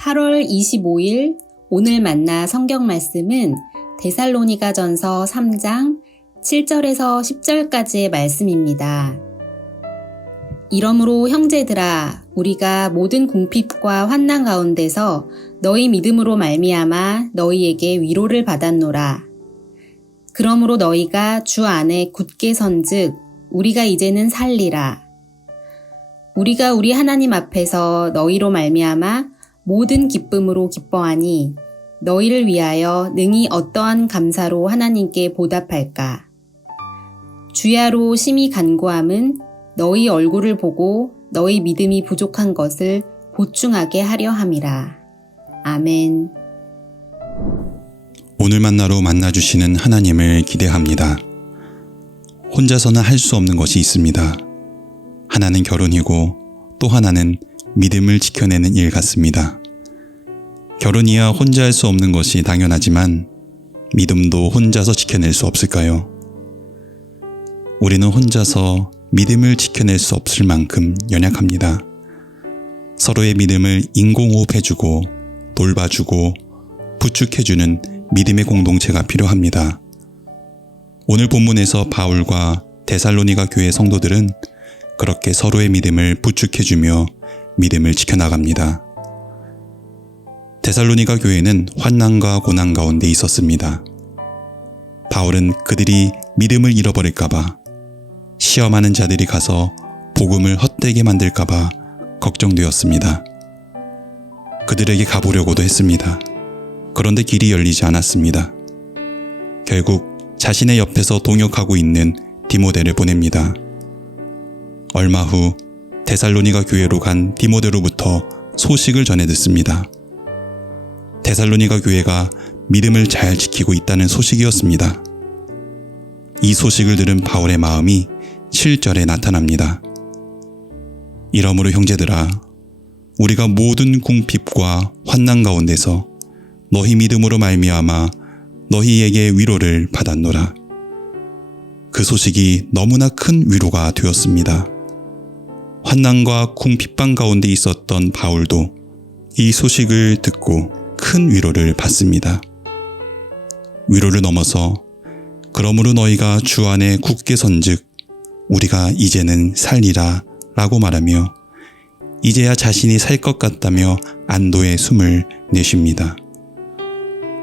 8월 25일 오늘 만나 성경 말씀은 데살로니가전서 3장 7절에서 10절까지의 말씀입니다. 이러므로 형제들아, 우리가 모든 궁핍과 환난 가운데서 너희 믿음으로 말미암아 너희에게 위로를 받았노라. 그러므로 너희가 주 안에 굳게 선즉 우리가 이제는 살리라. 우리가 우리 하나님 앞에서 너희로 말미암아 모든 기쁨으로 기뻐하니 너희를 위하여 능히 어떠한 감사로 하나님께 보답할까. 주야로 심히 간구함은 너희 얼굴을 보고 너희 믿음이 부족한 것을 보충하게 하려 함이라. 아멘. 오늘 만나로 만나주시는 하나님을 기대합니다. 혼자서는 할 수 없는 것이 있습니다. 하나는 결혼이고 또 하나는 믿음을 지켜내는 일 같습니다. 결혼이야 혼자 할 수 없는 것이 당연하지만 믿음도 혼자서 지켜낼 수 없을까요? 우리는 혼자서 믿음을 지켜낼 수 없을 만큼 연약합니다. 서로의 믿음을 인공호흡해주고 돌봐주고 부축해주는 믿음의 공동체가 필요합니다. 오늘 본문에서 바울과 데살로니가 교회 성도들은 그렇게 서로의 믿음을 부축해주며 믿음을 지켜나갑니다. 데살로니가 교회는 환난과 고난 가운데 있었습니다. 바울은 그들이 믿음을 잃어버릴까봐, 시험하는 자들이 가서 복음을 헛되게 만들까봐 걱정되었습니다. 그들에게 가보려고도 했습니다. 그런데 길이 열리지 않았습니다. 결국 자신의 옆에서 동역하고 있는 디모데를 보냅니다. 얼마 후 데살로니가 교회로 간 디모데로부터 소식을 전해 듣습니다. 데살로니가 교회가 믿음을 잘 지키고 있다는 소식이었습니다. 이 소식을 들은 바울의 마음이 7절에 나타납니다. 이러므로 형제들아, 우리가 모든 궁핍과 환난 가운데서 너희 믿음으로 말미암아 너희에게 위로를 받았노라. 그 소식이 너무나 큰 위로가 되었습니다. 환난과 궁핍방 가운데 있었던 바울도 이 소식을 듣고 큰 위로를 받습니다. 위로를 넘어서 그러므로 너희가 주 안에 굳게 선즉 우리가 이제는 살리라 라고 말하며 이제야 자신이 살 것 같다며 안도의 숨을 내쉽니다.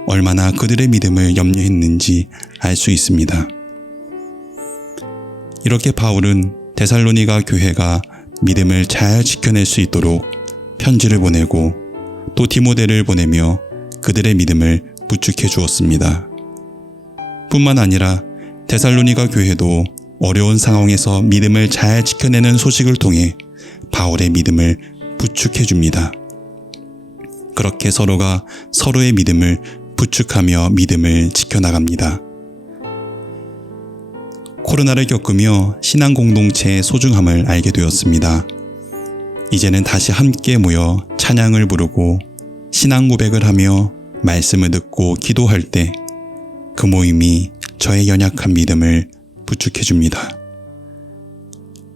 얼마나 그들의 믿음을 염려했는지 알 수 있습니다. 이렇게 바울은 데살로니가 교회가 믿음을 잘 지켜낼 수 있도록 편지를 보내고 또 디모데를 보내며 그들의 믿음을 부축해 주었습니다. 뿐만 아니라 데살로니가 교회도 어려운 상황에서 믿음을 잘 지켜내는 소식을 통해 바울의 믿음을 부축해 줍니다. 그렇게 서로가 서로의 믿음을 부축하며 믿음을 지켜나갑니다. 코로나를 겪으며 신앙 공동체의 소중함을 알게 되었습니다. 이제는 다시 함께 모여 찬양을 부르고 신앙 고백을 하며 말씀을 듣고 기도할 때 그 모임이 저의 연약한 믿음을 부축해 줍니다.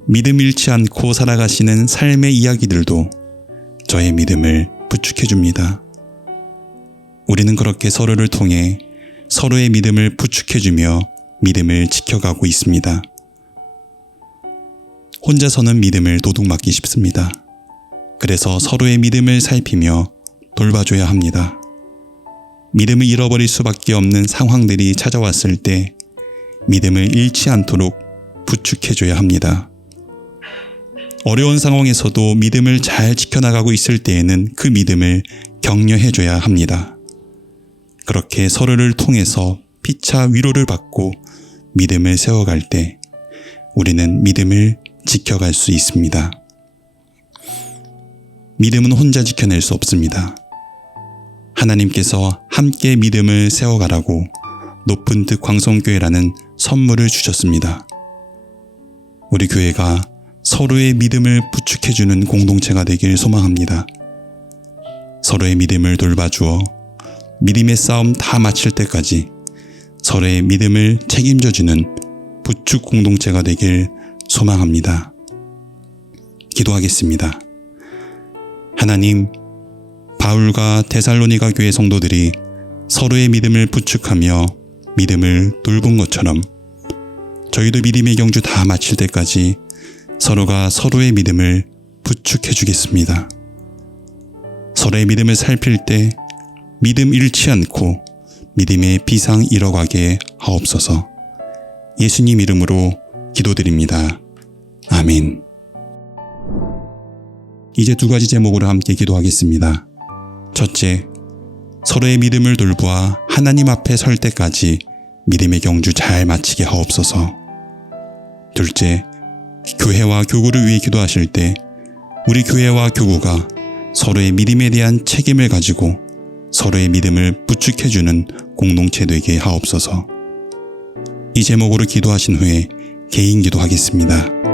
믿음 잃지 않고 살아가시는 삶의 이야기들도 저의 믿음을 부축해 줍니다. 우리는 그렇게 서로를 통해 서로의 믿음을 부축해 주며 믿음을 지켜가고 있습니다. 혼자서는 믿음을 도둑맞기 쉽습니다. 그래서 서로의 믿음을 살피며 돌봐줘야 합니다. 믿음을 잃어버릴 수밖에 없는 상황들이 찾아왔을 때 믿음을 잃지 않도록 부축해줘야 합니다. 어려운 상황에서도 믿음을 잘 지켜나가고 있을 때에는 그 믿음을 격려해줘야 합니다. 그렇게 서로를 통해서 피차 위로를 받고 믿음을 세워갈 때 우리는 믿음을 지켜갈 수 있습니다. 믿음은 혼자 지켜낼 수 없습니다. 하나님께서 함께 믿음을 세워가라고 높은 득 광성교회라는 선물을 주셨습니다. 우리 교회가 서로의 믿음을 부축해주는 공동체가 되길 소망합니다. 서로의 믿음을 돌봐주어 믿음의 싸움 다 마칠 때까지 서로의 믿음을 책임져주는 부축 공동체가 되길 소망합니다. 기도하겠습니다. 하나님, 바울과 데살로니가 교회 성도들이 서로의 믿음을 부축하며 믿음을 돌본 것처럼 저희도 믿음의 경주 다 마칠 때까지 서로가 서로의 믿음을 부축해 주겠습니다. 서로의 믿음을 살필 때 믿음 잃지 않고 믿음의 비상 이뤄가게 하옵소서. 예수님 이름으로 기도드립니다. 아멘. 이제 두 가지 제목으로 함께 기도하겠습니다. 첫째, 서로의 믿음을 돌보아 하나님 앞에 설 때까지 믿음의 경주 잘 마치게 하옵소서. 둘째, 교회와 교구를 위해 기도하실 때 우리 교회와 교구가 서로의 믿음에 대한 책임을 가지고 서로의 믿음을 부축해주는 공동체 되게 하옵소서. 이 제목으로 기도하신 후에 개인 기도하겠습니다.